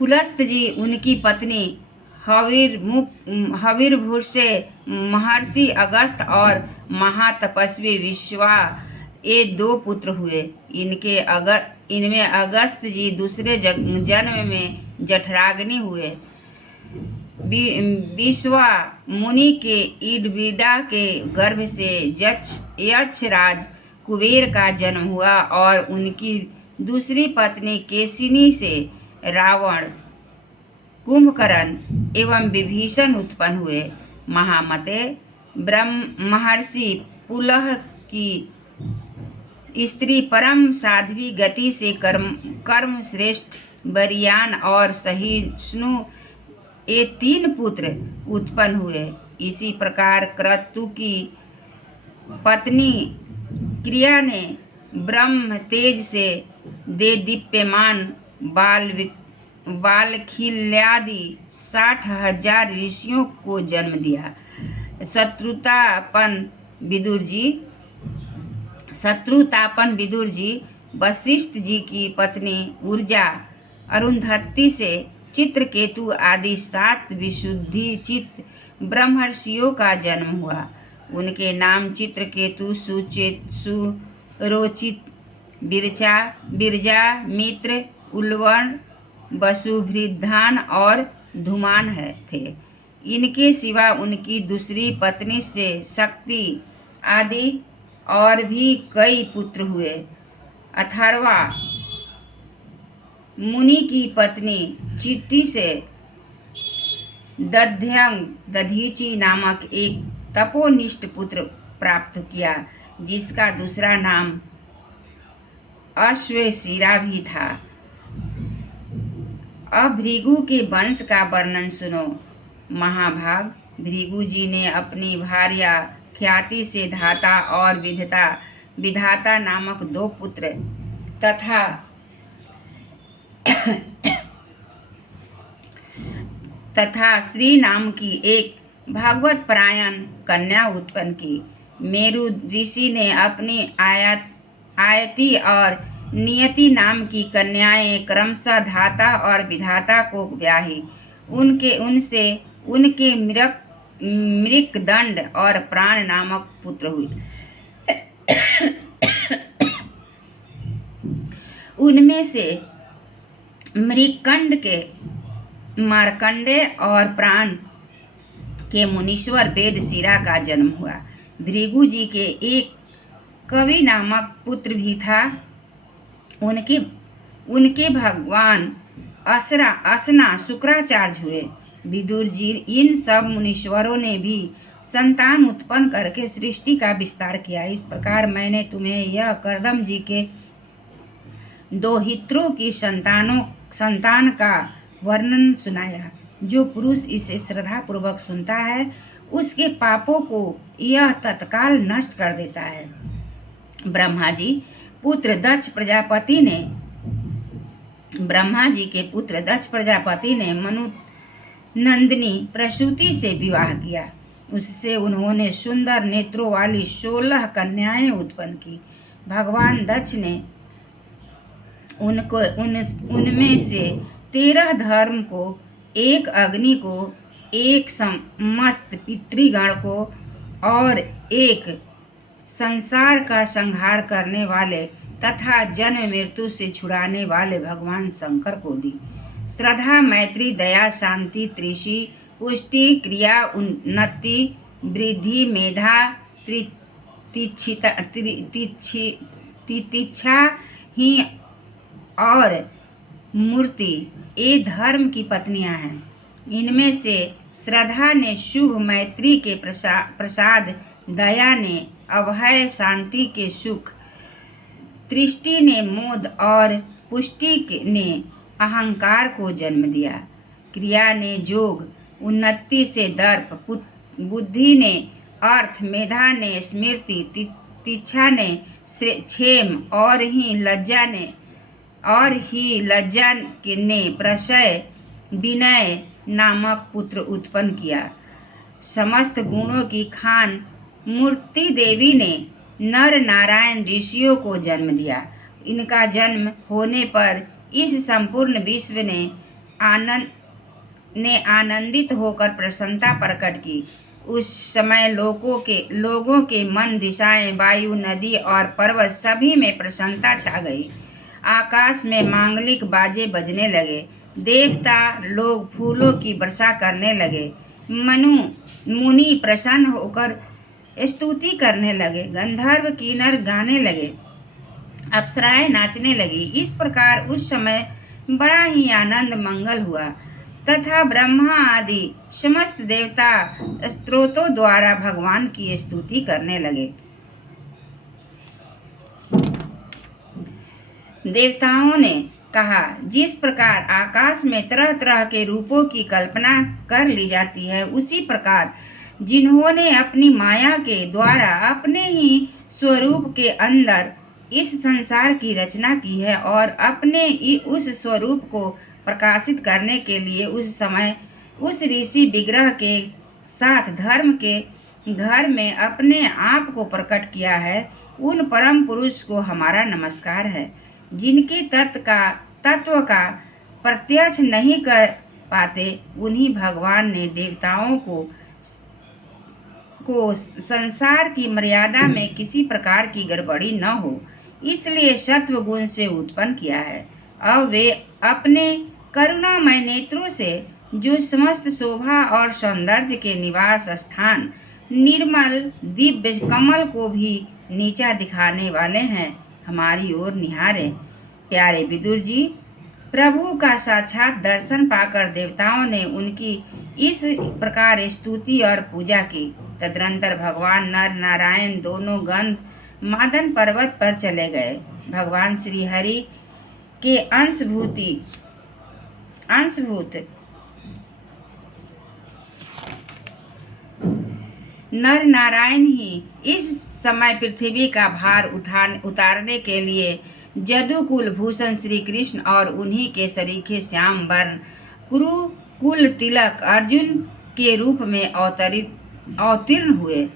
पुलस्त जी उनकी पत्नी हविर्भुर से महर्षि अगस्त और महातपस्वी विश्वा ये 2 पुत्र हुए। इनमें अगस्त जी दूसरे जन्म में जठराग्नि हुए। विश्वा मुनि के इडविडा के गर्भ से यक्षराज कुबेर का जन्म हुआ और उनकी दूसरी पत्नी केशिनी से रावण, कुंभकर्ण एवं विभीषण उत्पन्न हुए। महामते महर्षि पुलह की स्त्री परम साध्वी गति से कर्म श्रेष्ठ बरियान और सहिष्णु ये 3 पुत्र उत्पन्न हुए। इसी प्रकार क्रतु की पत्नी क्रिया ने ब्रह्म तेज से देदीप्यमान बालखिल्यादि 60,000 ऋषियों को जन्म दिया। शत्रुतापन विदुर जी वशिष्ठ जी की पत्नी ऊर्जा अरुंधति से चित्रकेतु आदि 7 विशुद्धि चित्त ब्रह्मर्षियों का जन्म हुआ। उनके नाम चित्रकेतु, सुरोचित, बिरजा, मित्र, उल्वन, वसुभृद्धान और धूमान थे। इनके सिवा उनकी दूसरी पत्नी से शक्ति आदि और भी कई पुत्र हुए। अथर्वा मुनि की पत्नी चित्ती से दधीचि नामक एक तपोनिष्ठ पुत्र प्राप्त किया, जिसका दूसरा नाम अश्वेशिरा भी था। अब भृगु के वंश का वर्णन सुनो। महाभाग, भृगु जी ने अपनी भार्या ख्याति से धाता और विधाता नामक 2 पुत्र तथा श्री नाम की एक भागवत परायण कन्या उत्पन्न की। मेरु ऋषि ने अपनी आयति और नियति नाम की कन्याएं क्रमशः धाता और विधाता को ब्याही। उनके मृकदंड और प्राण नामक पुत्र हुए। उनमें से मृकंड के मार्कंडेय और प्राण के मुनीश्वर वेदशिरा का जन्म हुआ। भृगु जी के एक कवि नामक पुत्र भी था। उनके भगवान असना शुक्राचार्य हुए। विदुर जी इन सब मुनीश्वरों ने भी संतान उत्पन्न करके सृष्टि का विस्तार किया। इस प्रकार मैंने तुम्हें यह कर्दम जी के दोहित्रों की संतान का वर्णन सुनाया। जो पुरुष इसे श्रद्धा पूर्वक सुनता है, उसके पापों को यह तत्काल नष्ट कर देता है। ब्रह्मा जी के पुत्र दक्ष प्रजापति ने मनु नंदिनी प्रसूति से विवाह किया। उससे उन्होंने सुंदर नेत्रों वाली 16 कन्याएं उत्पन्न की। भगवान दक्ष ने उनमें से 13 धर्म को, 1 अग्नि को, 1 समस्त पितृगण को और 1 संसार का संहार करने वाले तथा जन्म मृत्यु से छुड़ाने वाले भगवान शंकर को दी। श्रद्धा, मैत्री, दया, शांति, त्रिषि, पुष्टि, क्रिया, उन्नति, वृद्धि, मेधा, तितिक्षा ही और मूर्ति ये धर्म की पत्नियां हैं। इनमें से श्रद्धा ने शुभ, मैत्री के प्रसाद, दया ने अभय, शांति के सुख, दृष्टि ने मोद और पुष्टि ने अहंकार को जन्म दिया। क्रिया ने जोग, उन्नति से दर्प, बुद्धि ने अर्थ, मेधा ने स्मृति, तितिक्षा ने क्षेम और ही लज्जा ने प्रशय, विनय नामक पुत्र उत्पन्न किया। समस्त गुणों की खान मूर्ति देवी ने नर नारायण ऋषियों को जन्म दिया। इनका जन्म होने पर इस संपूर्ण विश्व ने आनंदित होकर प्रसन्नता प्रकट की। उस समय लोगों के मन, दिशाएं, वायु, नदी और पर्वत सभी में प्रसन्नता छा गई। आकाश में मांगलिक बाजे बजने लगे। देवता लोग फूलों की वर्षा करने लगे। मुनि प्रसन्न होकर स्तुति करने लगे। गंधर्व किन्नर गाने लगे। अप्सराएं नाचने लगी। इस प्रकार उस समय बड़ा ही आनंद मंगल हुआ तथा ब्रह्मा आदि समस्त देवता स्तोत्रों द्वारा भगवान की स्तुति करने लगे। देवताओं ने कहा, जिस प्रकार आकाश में तरह तरह के रूपों की कल्पना कर ली जाती है, उसी प्रकार जिन्होंने अपनी माया के द्वारा अपने ही स्वरूप के अंदर इस संसार की रचना की है और अपने उस स्वरूप को प्रकाशित करने के लिए उस समय उस ऋषि विग्रह के साथ धर्म के घर में अपने आप को प्रकट किया है, उन परम पुरुष को हमारा नमस्कार है। जिनके तत्व का प्रत्यक्ष नहीं कर पाते, उन्हीं भगवान ने देवताओं को संसार की मर्यादा में किसी प्रकार की गड़बड़ी न हो, इसलिए सत्व गुण से उत्पन्न किया है। अब वे अपने करुणामय नेत्रों से जो समस्त शोभा और सौंदर्य के निवास स्थान निर्मल दिव्य कमल को भी नीचा दिखाने वाले हैं, हमारी ओर निहारे। प्यारे विदुर जी, प्रभु का साक्षात दर्शन पाकर देवताओं ने उनकी इस प्रकार स्तुति और पूजा की। तदनंतर भगवान नर नारायण दोनों गंध मादन पर्वत पर चले गए। भगवान श्री हरि के अंशभूत नर नारायण ही इस समय पृथ्वी का भार उतारने के लिए जदुकुल भूषण श्री कृष्ण और उन्हीं के सरीखे श्याम वर्ण कुरुकुल तिलक अर्जुन के रूप में अवतीर्ण हुए।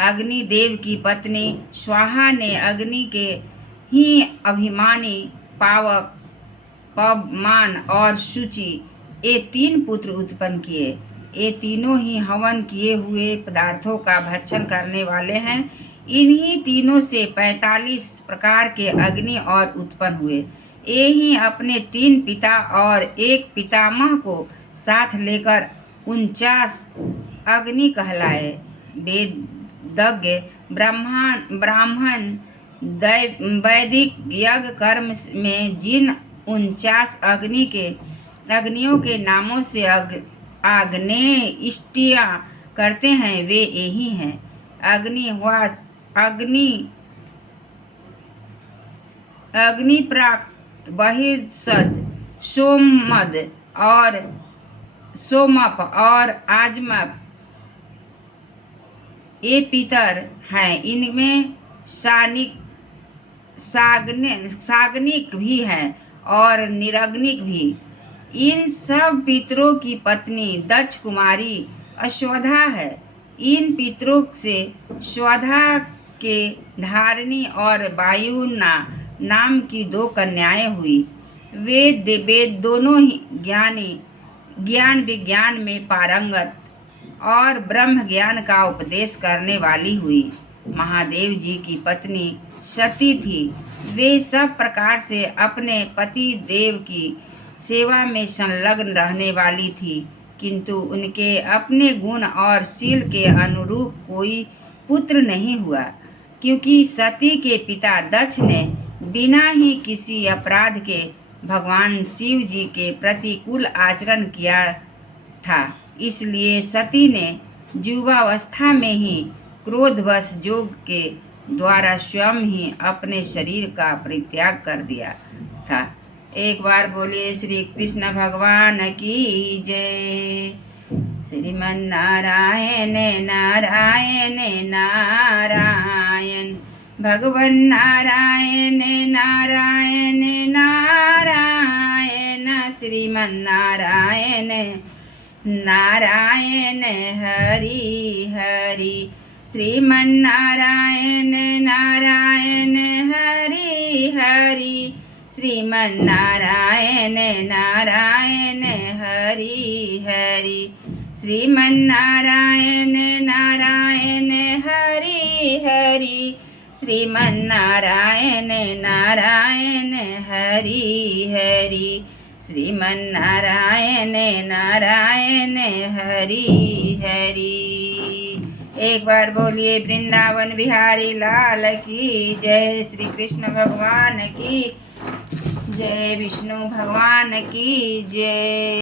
अग्नि देव की पत्नी स्वाहा ने अग्नि के ही अभिमानी पावक, पवमान और शुचि ये 3 पुत्र उत्पन्न किए। ये तीनों ही हवन किए हुए पदार्थों का भक्षण करने वाले हैं। इन्हीं तीनों से 45 प्रकार के अग्नि और उत्पन्न हुए। ये ही अपने 3 पिता और 1 पितामह को साथ लेकर 49 अग्नि कहलाए। वेदज्ञ ब्राह्मण वैदिक यज्ञ कर्म में जिन 49 अग्नियों के नामों से आग्नेयष्टियाँ करते हैं, वे यही हैं: अग्निप्राक्त, बहिर्सद, सोमप और आजमप ये पितर हैं। इनमें साग्निक भी हैं और निरग्निक भी। इन सब पितरों की पत्नी दक्ष कुमारी अश्वत्था है। इन पितरों से स्वधा के धारिणी और वायुना नाम की 2 कन्याएं हुई। वे दोनों ही ज्ञान विज्ञान में पारंगत और ब्रह्म ज्ञान का उपदेश करने वाली हुई। महादेव जी की पत्नी सती थी। वे सब प्रकार से अपने पति देव की सेवा में संलग्न रहने वाली थी, किंतु उनके अपने गुण और शील के अनुरूप कोई पुत्र नहीं हुआ, क्योंकि सती के पिता दक्ष ने बिना ही किसी अपराध के भगवान शिव जी के प्रतिकूल आचरण किया था। इसलिए सती ने युवावस्था में ही क्रोधवश योग के द्वारा स्वयं ही अपने शरीर का परित्याग कर दिया था। एक बार बोलिए श्री कृष्ण भगवान की जय। श्रीमन नारायण नारायण नारायण, भगवन नारायण नारायण नारायण, श्रीमन नारायण नारायण हरि हरि, श्रीमन नारायण नारायण हरि हरि, श्रीमन नारायण नारायण हरि हरि। श्रीमन्नारायण नारायण हरि हरि। श्रीमन्नारायण नारायण हरि हरि। श्रीमन्नारायण नारायण हरि हरि। एक बार बोलिए वृंदावन बिहारी लाल की जय। श्री कृष्ण भगवान की जय। विष्णु भगवान की जय।